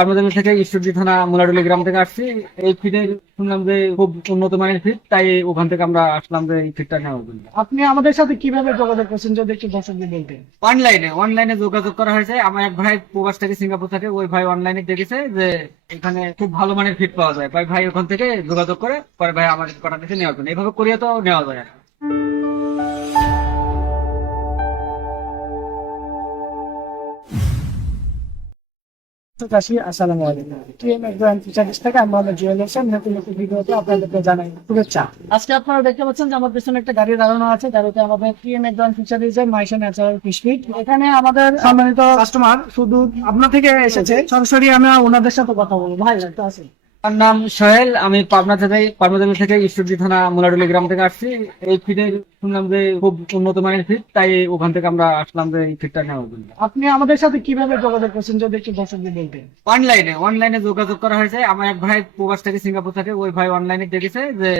পার্বত্য থেকে ঈশ্বরদী থানা মুলাডুলি গ্রাম থেকে আসছি। এই ফিডের শুনলাম যে খুব উন্নত মানের ফিড, তাই ওখান থেকে আমরা আসলাম যে এই ফিডটা নেওয়ার জন্য। আপনি আমাদের সাথে কিভাবে যোগাযোগ করছেন যদি একটু দর্শকদের বলতেন। অনলাইনে যোগাযোগ করা হয়েছে। আমার এক ভাই প্রবাস থেকে সিঙ্গাপুর থাকে, ওই ভাই অনলাইনে দেখেছে যে এখানে খুব ভালো মানের ফিড পাওয়া যায়। ভাই ওখান থেকে যোগাযোগ করে পরে ভাই আমাদের পাঠাতে নেওয়ার জন্য। এইভাবে করিয়ে তো নেওয়া যায়। চাষী আসসালামু আলাইকুম। টিএম এগ্রো ফিচারিজ থেকে আমরা জুয়েলার্সের নতুন নতুন ভিডিওতে আপনাদেরকে জানাই শুভেচ্ছা। আজকে আপনারা দেখতে পাচ্ছেন যে আমার পেছনে একটা গাড়ি দাঁড়ানো আছে, গাড়িতে আমাদের টিএম এগ্রো ফিচারিজ এর মাইশা ন্যাচারাল ফিশ ফিড। এখানে আমাদের সম্মানিত কাস্টমার শুধু আপনার থেকে এসেছে, সরাসরি আমরা ওনাদের সাথে কথা বলবো। ভাই একটা আছে, আমার নাম সোহেল, আমি পাবনা থেকে ঈশ্বরদী থানা মুলাডুলি গ্রাম থেকে আসছি। এই ফিডের শুনলাম যে খুব উন্নত মানের ফিড, তাই ওখান থেকে আমরা আসলাম যে এই ফিডটা নেওয়ার জন্য। আপনি আমাদের সাথে কিভাবে যোগাযোগ করছেন যদি একটু দর্শকদের বলতেন। অনলাইনে যোগাযোগ করা হয়েছে। আমার এক ভাই প্রবাস থেকে সিঙ্গাপুর থাকে, ওই ভাই অনলাইনে দেখেছে যে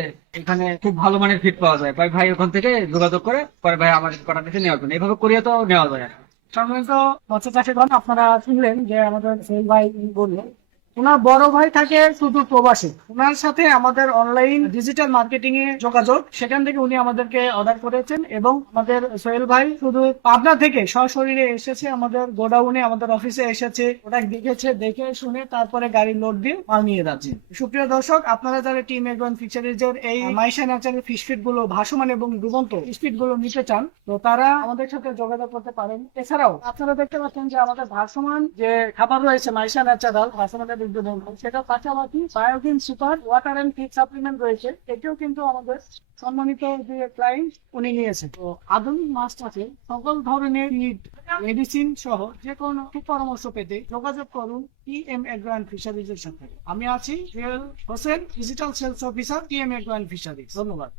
এখানে খুব ভালো মানের ফিড পাওয়া যায়। ভাই ওখান থেকে যোগাযোগ করে পরে ভাই আমাদের পাঠাতে নেওয়ার জন্য। এইভাবে করিয়ে তো নেওয়া যায়। সম্মানিত মৎস্য চাষীগণ, আপনারা শুনলেন যে আমাদের সোহেল ভাই বললো ওনার বড় ভাই থাকে শুধু প্রবাসী, ওনার সাথে আমাদের অনলাইন ডিজিটাল মার্কেটিং এ যোগাযোগ, সেখান থেকে উনি আমাদেরকে অর্ডার করেছেন এবং আমাদের সোহেল ভাই শুধু পাবনা থেকে সশরীরে এসেছে, আমাদের গোডাউনে আমাদের অফিসে এসেছে, ওটা দেখেছে, দেখে শুনে তারপরে গাড়ি লোড দিয়ে মাল নিয়ে যাচ্ছে। সুপ্রিয় দর্শক, আপনারা যারা টিম এগ্রো ফিশারিজ এর এই মাইশা ন্যাচারাল ফিশ ফিড গুলো ভাসমান এবং ডুবন্ত ফিশ ফিড গুলো নিতে চান, তো তারা আমাদের সাথে যোগাযোগ করতে পারেন। এছাড়াও আপনারা দেখতে পাচ্ছেন যে আমাদের ভাসমান যে খাবার রয়েছে মাইশা ন্যাচারাল ভাসমানের সেটা পাশাপাশি biotin super water and feed supplement রয়েছে, এটিও কিন্তু আমাদের সম্মানিত যে ক্লায়েন্ট উনি নিয়েছে। তো আধুনিক মাছ চাষে সকল ধরনের ফিড, মেডিসিন সহ যে কোনো পরামর্শ পেতে যোগাযোগ করুন টিএম এগ্রো অ্যান্ড ফিশারিজ এর সাথে। আমি আছি Riyel Hossain, digital sales officer TM agro and fisheries. ধন্যবাদ।